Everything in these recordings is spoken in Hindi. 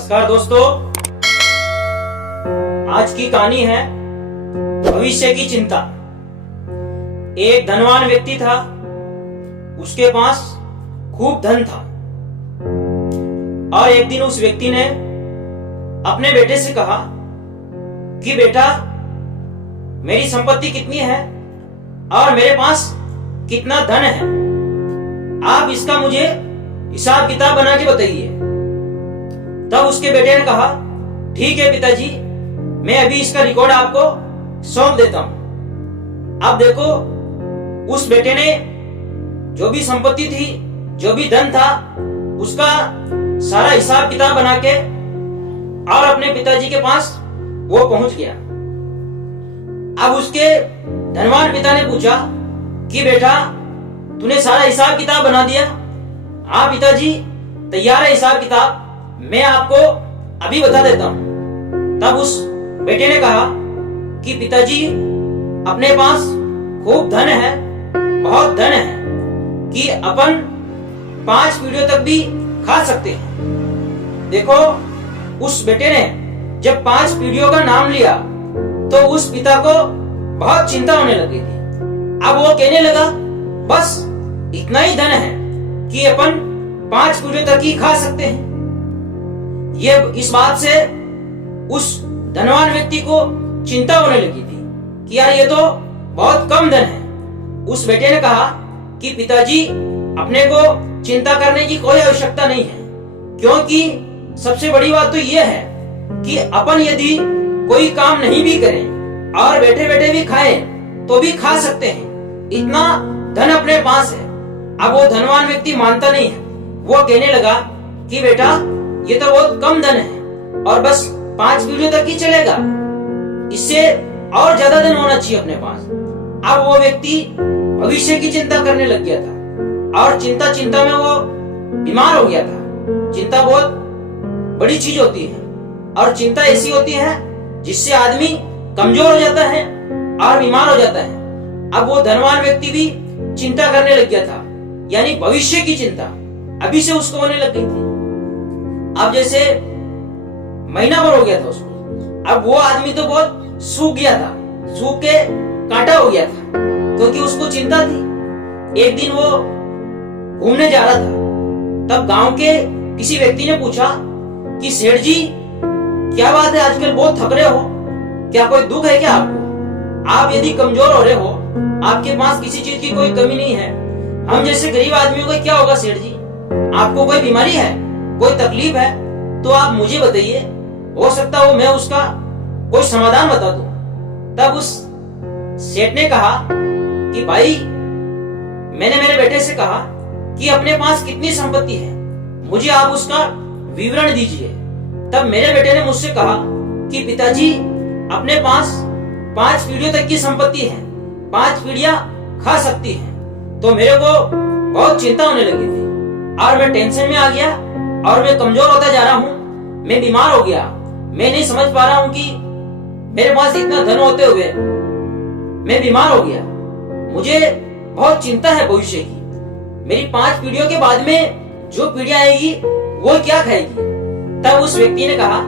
नमस्कार दोस्तों, आज की कहानी है भविष्य की चिंता। एक धनवान व्यक्ति था, उसके पास खूब धन था और एक दिन उस व्यक्ति ने अपने बेटे से कहा कि बेटा, मेरी संपत्ति कितनी है और मेरे पास कितना धन है, आप इसका मुझे हिसाब किताब बना के बताइए। तब उसके बेटे ने कहा, ठीक है पिताजी, मैं अभी इसका रिकॉर्ड आपको सौंप देता हूं। अब देखो, उस बेटे ने जो भी संपत्ति थी, जो भी धन था, उसका सारा हिसाब किताब बना के और अपने पिताजी के पास वो पहुंच गया। अब उसके धनवान पिता ने पूछा कि बेटा, तूने सारा हिसाब किताब बना दिया? हाँ पिताजी, तैयार है हिसाब किताब, मैं आपको अभी बता देता हूं। तब उस बेटे ने कहा कि पिताजी, अपने पास खूब धन है, बहुत धन है कि अपन 5 पीढ़ियों तक भी खा सकते हैं। देखो, उस बेटे ने जब 5 पीढ़ियों का नाम लिया तो उस पिता को बहुत चिंता होने लगी थी। अब वो कहने लगा, बस इतना ही धन है कि अपन 5 पीढ़ियों तक ही खा सकते हैं। ये इस बात से उस धनवान व्यक्ति को चिंता होने लगी थी कि यार, ये तो बहुत कम धन है। उस बेटे ने कहा कि पिताजी, अपने को चिंता करने की कोई आवश्यकता नहीं है, क्योंकि सबसे बड़ी बात तो यह है कि अपन यदि कोई काम नहीं भी करें और बैठे बैठे भी खाएं तो भी खा सकते हैं, इतना धन अपने पास है। अब वो धनवान व्यक्ति मानता नहीं है, वो कहने लगा कि बेटा, ये तो बहुत कम धन है और बस 5 पीढ़ियों तक ही चलेगा, इससे और ज्यादा धन होना चाहिए अपने पास। अब वो व्यक्ति भविष्य की चिंता करने लग गया था और चिंता चिंता में वो बीमार हो गया था। चिंता बहुत बड़ी चीज होती है और चिंता ऐसी होती है जिससे आदमी कमजोर हो जाता है और बीमार हो जाता है। अब वो धनवान व्यक्ति भी चिंता करने लग गया था, यानी भविष्य की चिंता अभी से उसको होने लग गई थी। अब जैसे महीना भर हो गया था उसको, अब वो आदमी तो बहुत सूख गया था, सूख के कांटा हो गया था, क्योंकि उसको चिंता थी। एक दिन वो घूमने जा रहा था, तब गांव के किसी व्यक्ति ने पूछा कि सेठ जी, क्या बात है, आजकल बहुत थक रहे हो, क्या कोई दुख है क्या आपको? आप यदि कमजोर हो रहे हो, आपके पास किसी चीज की कोई कमी नहीं है, हम जैसे गरीब आदमियों को क्या होगा सेठ जी? आपको कोई बीमारी है, कोई तकलीफ है तो आप मुझे बताइए, हो सकता हो मैं उसका कोई समाधान बता दूं। तब उस सेठ ने कहा कि भाई, मैंने मेरे बेटे से कहा कि अपने पास कितनी संपत्ति है, मुझे आप उसका विवरण दीजिए। तब मेरे बेटे ने मुझसे कहा कि पिताजी, अपने पास 5 पीढ़ियों तक की संपत्ति है, 5 पीढ़ियां खा सकती है। तो मेरे को बहुत चिंता होने लगी थी और मैं टेंशन में आ गया और मैं कमजोर होता जा रहा हूँ, मैं बीमार हो गया। मैं नहीं समझ पा रहा हूँ कि मेरे पास इतना धन होते हुए मैं बीमार हो गया। मुझे बहुत चिंता है भविष्य की, मेरी 5 पीढ़ियों के बाद में जो पीढ़ियां आएगी वो क्या खाएगी। तब उस व्यक्ति ने कहा,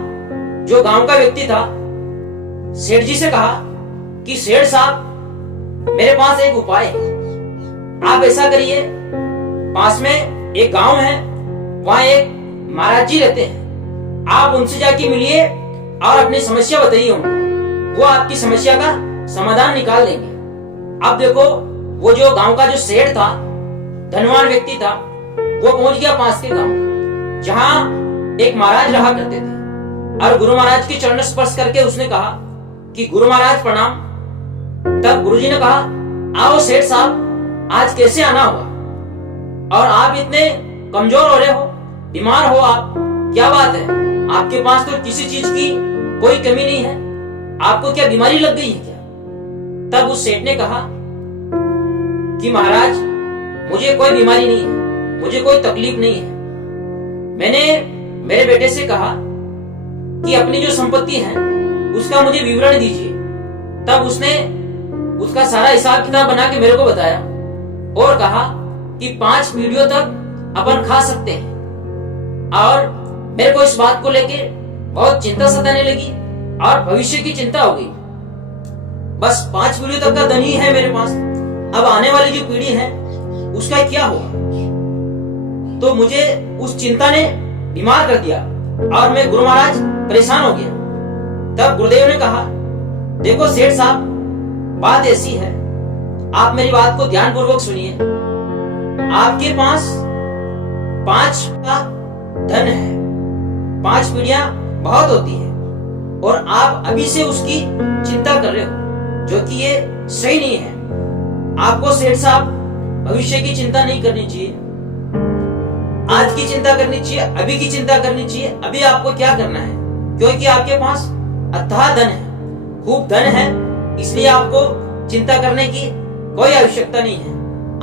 जो गांव का व्यक्ति था, सेठ जी से कहा कि सेठ साहब, मेरे पास एक उपाय है, आप ऐसा करिए, पास में एक गांव है, वहां एक महाराज जी रहते हैं, आप उनसे जाके मिलिए और अपनी समस्या बताइए उनको, वो आपकी समस्या का समाधान निकाल देंगे। अब देखो, वो जो गांव का जो सेठ था, धनवान व्यक्ति था, वो पहुंच गया पास के गांव, जहां एक महाराज रहा करते थे, और गुरु महाराज के चरण स्पर्श करके उसने कहा कि गुरु महाराज प्रणाम। तब गुरुजी ने कहा, आओ सेठ साहब, आज कैसे आना हुआ और आप इतने कमजोर हो रहे हो, बीमार हो आप, क्या बात है? आपके पास तो किसी चीज की कोई कमी नहीं है, आपको क्या बीमारी लग गई है क्या? तब उस सेठ ने कहा कि महाराज, मुझे कोई बीमारी नहीं है, मुझे कोई तकलीफ नहीं है। मैंने मेरे बेटे से कहा कि अपनी जो संपत्ति है उसका मुझे विवरण दीजिए। तब उसने उसका सारा हिसाब किताब बना के मेरे को बताया और कहा कि 5 पीढ़ियों तक अपन खा सकते हैं और मेरे को इस बात को लेकर बहुत चिंता सताने लगी और भविष्य की चिंता हो गई। बस 5 पीढ़ियों तक का धन ही है मेरे पास, अब आने वाली जो पीढ़ी है उसका क्या होगा। तो मुझे उस चिंता ने बीमार कर दिया और मैं गुरु महाराज परेशान हो गया। तब गुरुदेव ने कहा, देखो सेठ साहब, बात ऐसी है, आप मेरी बात को ध्यानपूर्वक सुनिए। आपके पास 5 का धन है, 5 पीढ़ियां बहुत होती है और आप अभी से उसकी चिंता कर रहे हो, जो कि ये सही नहीं है। आपको सेठ साहब भविष्य की चिंता नहीं करनी चाहिए, आज की चिंता करनी चाहिए, अभी की चिंता करनी चाहिए। अभी आपको क्या करना है, क्योंकि आपके पास अथाह धन है, खूब धन है, इसलिए आपको चिंता करने की कोई आवश्यकता नहीं है।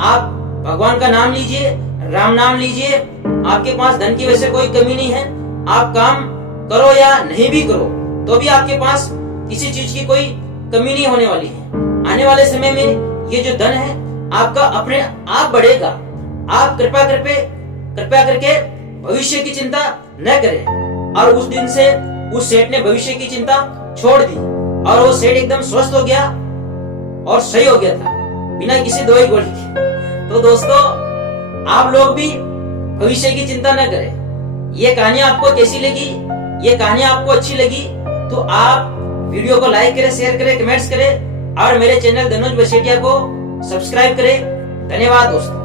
आप भगवान का नाम लीजिए, राम नाम लीजिए, आपके पास धन की वजह से कोई कमी नहीं है। आप काम करो या नहीं भी करो तो भी आपके पास किसी चीज की कोई कमी नहीं होने वाली है। आने वाले समय में ये जो धन है आपका अपने आप बढ़ेगा। आप कृपया करके भविष्य की चिंता न करें। और उस दिन से उस सेठ ने भविष्य की चिंता छोड़ दी और वो सेठ एकदम स्वस्थ हो गया और सही हो गया था बिना किसी दवाई गोली के। तो दोस्तों, आप लोग भी भविष्य की चिंता न करें। ये कहानी आपको कैसी लगी, ये कहानी आपको अच्छी लगी तो आप वीडियो को लाइक करें, शेयर करें, कमेंट्स करें और मेरे चैनल धनुष बसेटिया को सब्सक्राइब करें। धन्यवाद दोस्तों।